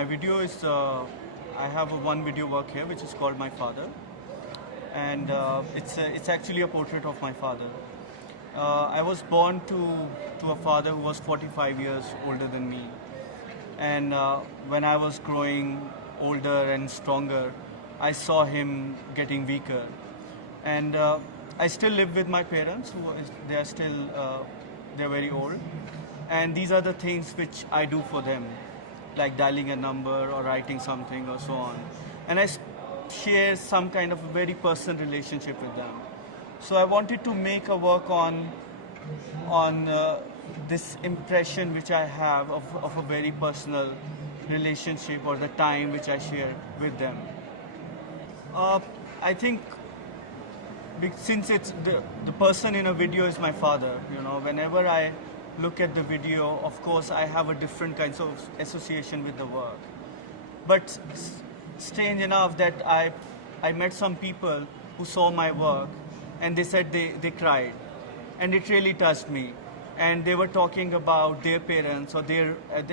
my video is, I have one video work here which is called My Father, and it's actually a portrait of my father. I was born to a father who was 45 years older than me, and when I was growing older and stronger, I saw him getting weaker, and I still live with my parents. They are still they're very old, and these are the things which I do for them, like dialing a number or writing something or so on. And I share some kind of a very personal relationship with them. So I wanted to make a work on this impression which I have of a very personal relationship or the time which I share with them. I think since it's the person in a video is my father, whenever I look at the video, of course I have a different kind of association with the work. But strange enough that I met some people who saw my work and they said they cried, and it really touched me. And they were talking about their parents, or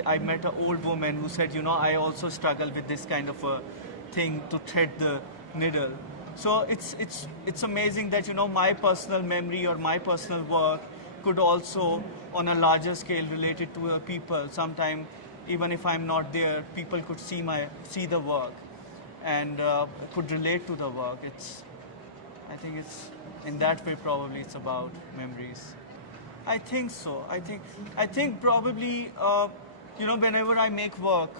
I met an old woman who said, I also struggle with this kind of a thing to thread the needle. So it's amazing that my personal memory or my personal work could also, on a larger scale, relate it to people. Sometimes, even if I'm not there, people could see the work and could relate to the work. I think it's in that way. Probably it's about memories. I think so. I think probably whenever I make work,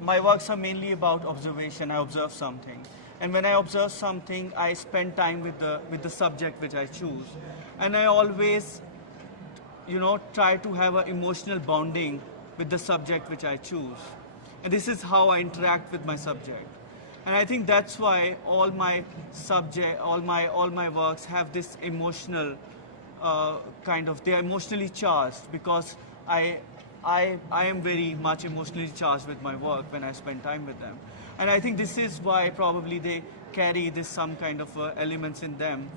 my works are mainly about observation. I observe something, and when I observe something, I spend time with the subject which I choose, and I always try to have an emotional bonding with the subject which I choose, and this is how I interact with my subject. And I think that's why all my works have this emotional they're emotionally charged, because I am very much emotionally charged with my work when I spend time with them. And I think this is why probably they carry some kind of elements in them.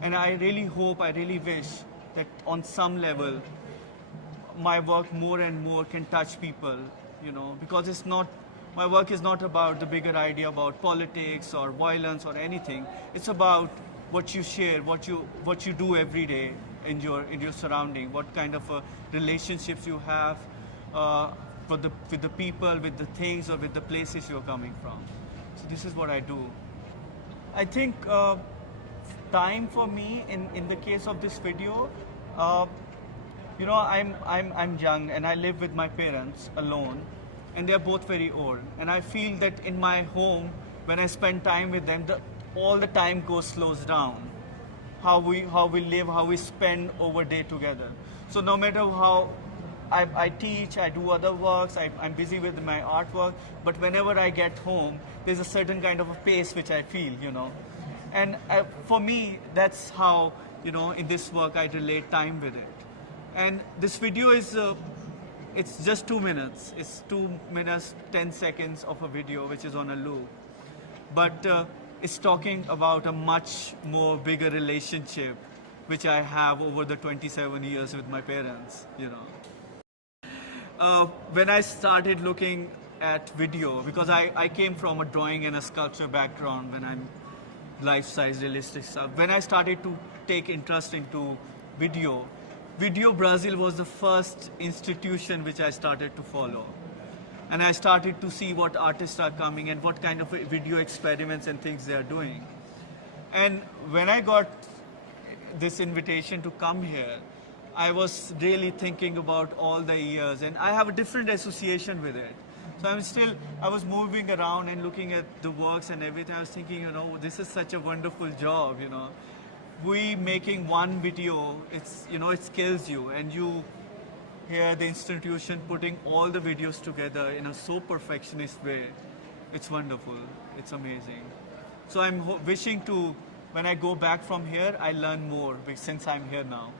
And I really hope, I really wish that on some level, my work more and more can touch people, because my work is not about the bigger idea about politics or violence or anything. It's about what you share, what you do every day in your surrounding, what kind of relationships you have with the people, with the things, or with the places you're coming from. So this is what I do. I think time for me in the case of this video, I'm young and I live with my parents alone, and they're both very old. And I feel that in my home, when I spend time with them, all the time slows down. How we live, how we spend our day together. So no matter how I teach, I do other works, I'm busy with my artwork, but whenever I get home, there's a certain kind of a pace which I feel, And for me, that's how, in this work, I relate time with it. And this video is, it's just 2 minutes. It's 2 minutes, 10 seconds of a video, which is on a loop. But it's talking about a much more bigger relationship which I have over the 27 years with my parents, When I started looking at video, because I came from a drawing and a sculpture background when I'm life-size realistic stuff. When I started to take interest into Video Brazil was the first institution which I started to follow. And I started to see what artists are coming and what kind of video experiments and things they are doing. And when I got this invitation to come here, I was really thinking about all the years, and I have a different association with it. So I was moving around and looking at the works and everything. I was thinking, this is such a wonderful job, We making one video, it skills you, and you hear the institution putting all the videos together in a so perfectionist way. It's wonderful. It's amazing. So I'm wishing to, when I go back from here, I learn more since I'm here now.